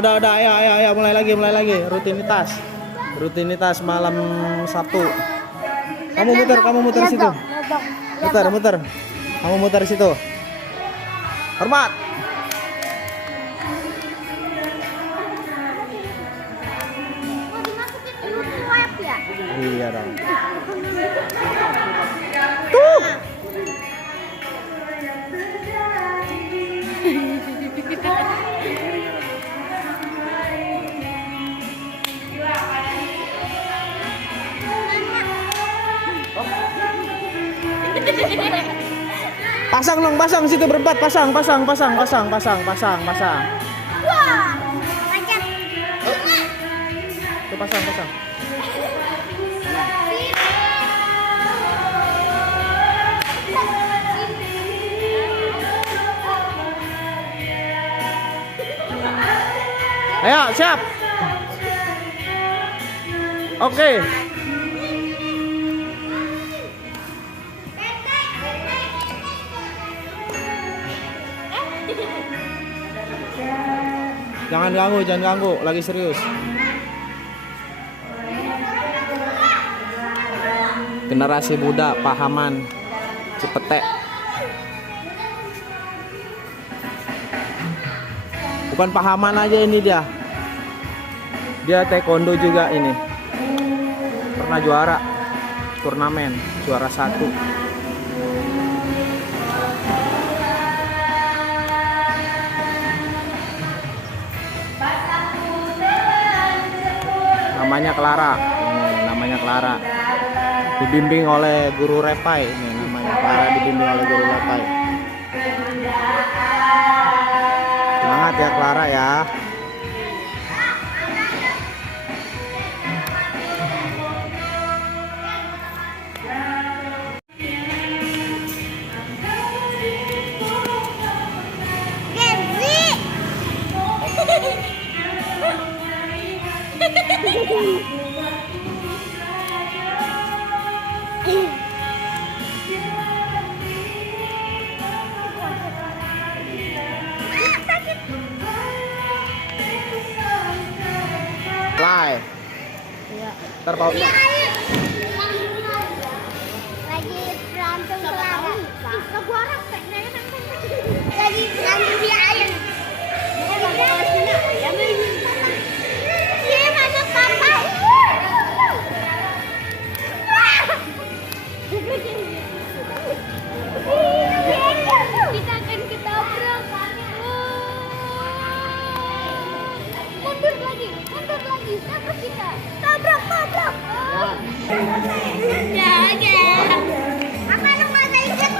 udah, ayo, mulai lagi, rutinitas malam Sabtu. Kamu muter situ. Muter. Kamu muter situ. Hormat. Iya dong. Tuh. Pasang situ berempat, pasang. Wah, macet. Tuh pasang. Ayo, siap. Oke. Jangan ganggu, lagi serius. Generasi muda, pahaman, Cipete. Bukan pahaman aja ini dia. Dia taekwondo juga ini. Pernah juara turnamen, juara 1. Namanya Clara. Dibimbing oleh guru Repai. Ini namanya Clara, dibimbing oleh guru Repai. Semangat ya Clara ya. Fly. Iya. Ntar bau. Lagi berantem Clara. Lagi berantem dia ayam. Dia masuk papa. Kita akan ketabrak. Mundur lagi. Tabrak kita. Tabrak. Jangan. Apa lu masa ikut?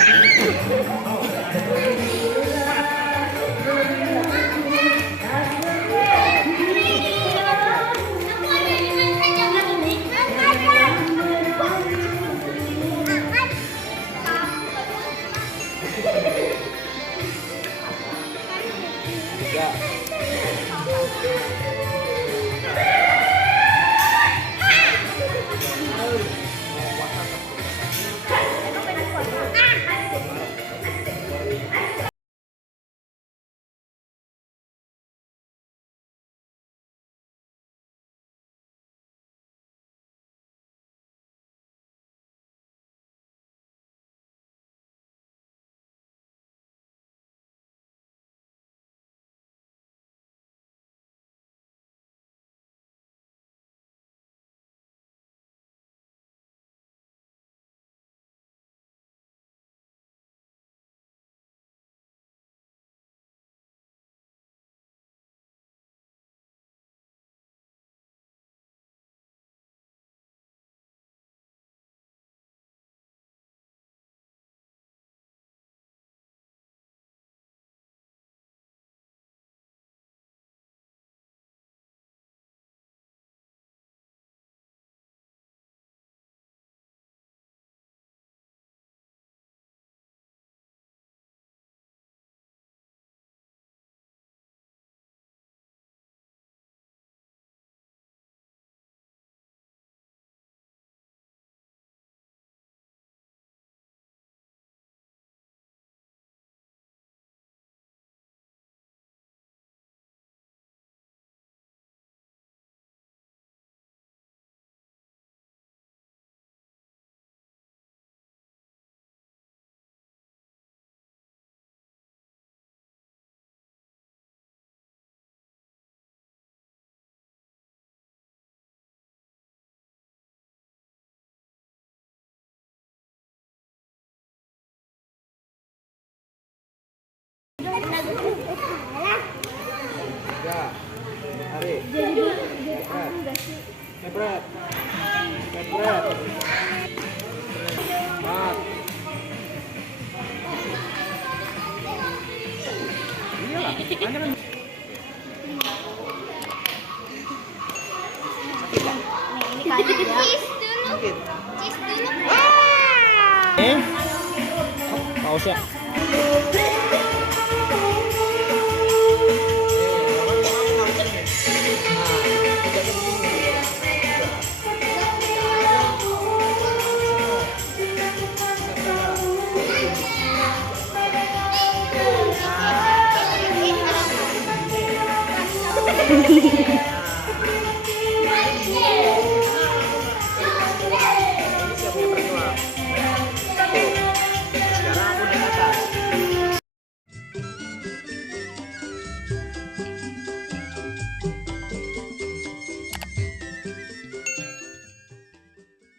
Mari. Jadi aman gak sih? Lepret. Lepret. Mat. Iyalah, hanya kan. Ini kayaknya cheese dulu. Cheese dulu. Pausnya. Hehehe